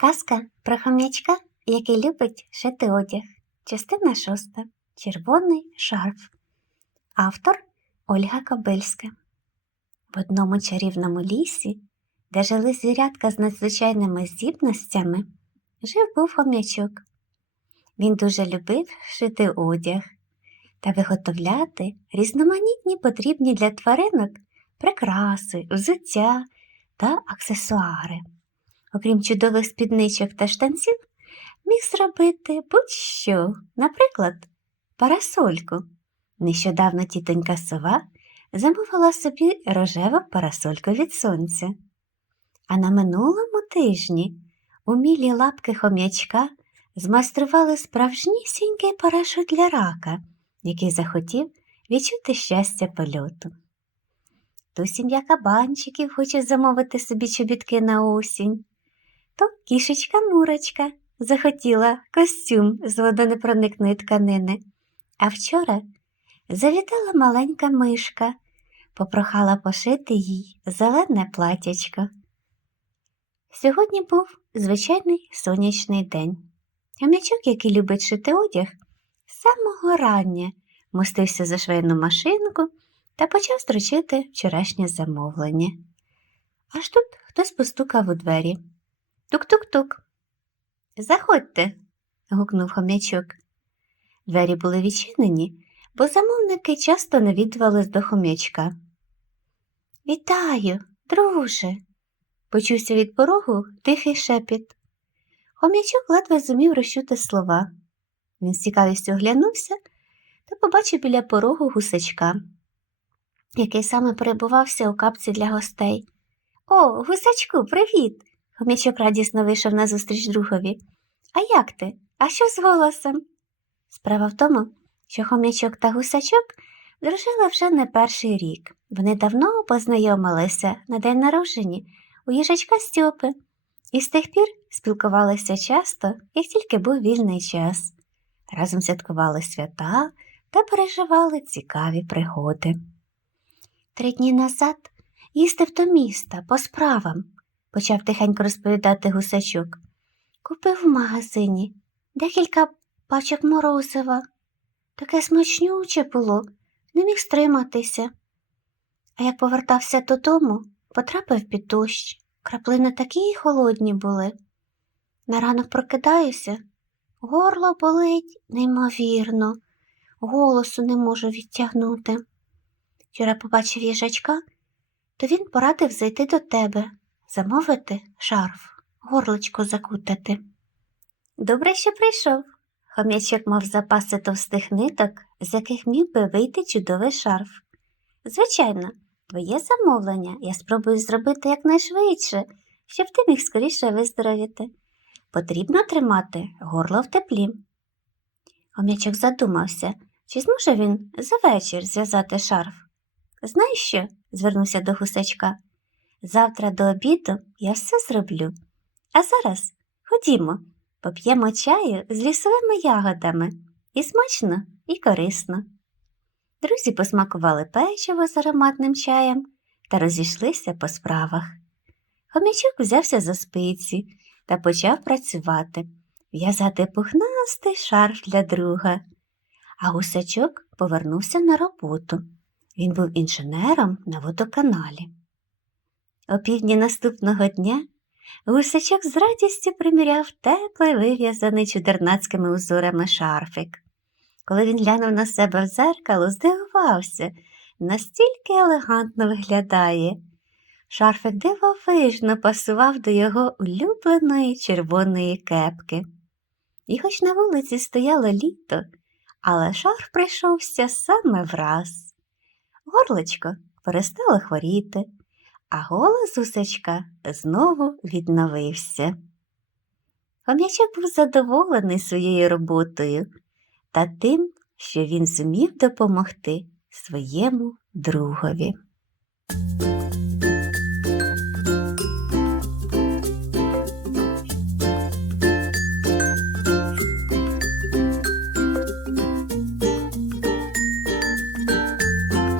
Казка про хомячка, який любить шити одяг. Частина шоста. Червоний шарф. Автор Ольга Кобильська. В одному чарівному лісі, де жили звірятка з надзвичайними здібностями, жив був хомячок. Він дуже любив шити одяг та виготовляти різноманітні потрібні для тваринок прикраси, взуття та аксесуари. Окрім чудових спідничок та штанців, міг зробити будь-що, наприклад, парасольку. Нещодавно тітонька сова замовила собі рожеву парасольку від сонця. А на минулому тижні умілі лапки хом'ячка змайстрували справжнісінький парашут для рака, який захотів відчути щастя польоту. То сім'я кабанчиків хоче замовити собі чобітки на осінь, то кішечка Мурочка захотіла костюм з водонепроникної тканини. А вчора завітала маленька мишка, попрохала пошити їй зелене платячко. Сьогодні був звичайний сонячний день. Хомячок, який любить шити одяг, з самого рання мостився за швейну машинку та почав строчити вчорашнє замовлення. Аж тут хтось постукав у двері. Тук-тук-тук. Заходьте, гукнув хомячок. Двері були відчинені, бо замовники часто навідувались до хомячка. Вітаю, друже, почувся від порогу тихий шепіт. Хомячок ледве зумів розчути слова. Він з цікавістю оглянувся та побачив біля порогу гусачка, який саме перебувався у капці для гостей. О, гусачку, привіт! Хомячок радісно вийшов назустріч другові. А як ти? А що з голосом? Справа в тому, що хомячок та гусачок дружили вже не перший рік. Вони давно познайомилися на день народження у їжачка Стьопи і з тих пір спілкувалися часто, як тільки був вільний час. Разом святкували свята та переживали цікаві пригоди. Три дні назад їздив до міста по справам, почав тихенько розповідати гусачок. Купив в магазині декілька пачок морозива. Таке смачнюче було, не міг стриматися. А як повертався додому, потрапив під дощ. Краплини такі холодні були. На ранок прокидаюся, горло болить неймовірно, голосу не можу відтягнути. Вчора побачив їжачка, то він порадив зайти до тебе, замовити шарф, горлочко закутати. Добре, що прийшов. Хом'ячок мав запаси товстих ниток, з яких міг би вийти чудовий шарф. Звичайно, твоє замовлення я спробую зробити якнайшвидше, щоб ти міг скоріше виздоровіти. Потрібно тримати горло в теплі. Хом'ячок задумався, чи зможе він за вечір зв'язати шарф. Знаєш що? звернувся до гусачка. Завтра до обіду я все зроблю. А зараз ходімо, поп'ємо чаю з лісовими ягодами і смачно, і корисно. Друзі посмакували печиво з ароматним чаєм та розійшлися по справах. Хомячок взявся за спиці та почав працювати, в'язати пухнастий шарф для друга, а гусачок повернувся на роботу. Він був інженером на водоканалі. О півдні наступного дня гусачок з радістю приміряв теплий вив'язаний чудернацькими узорами шарфик. Коли він глянув на себе в дзеркало, здивувався, настільки елегантно виглядає. Шарфик дивовижно пасував до його улюбленої червоної кепки. І хоч на вулиці стояло літо, але шарф прийшовся саме враз. Горлочко перестало хворіти, а голос усачка знову відновився. Хом'ячок був задоволений своєю роботою та тим, що він зумів допомогти своєму другові.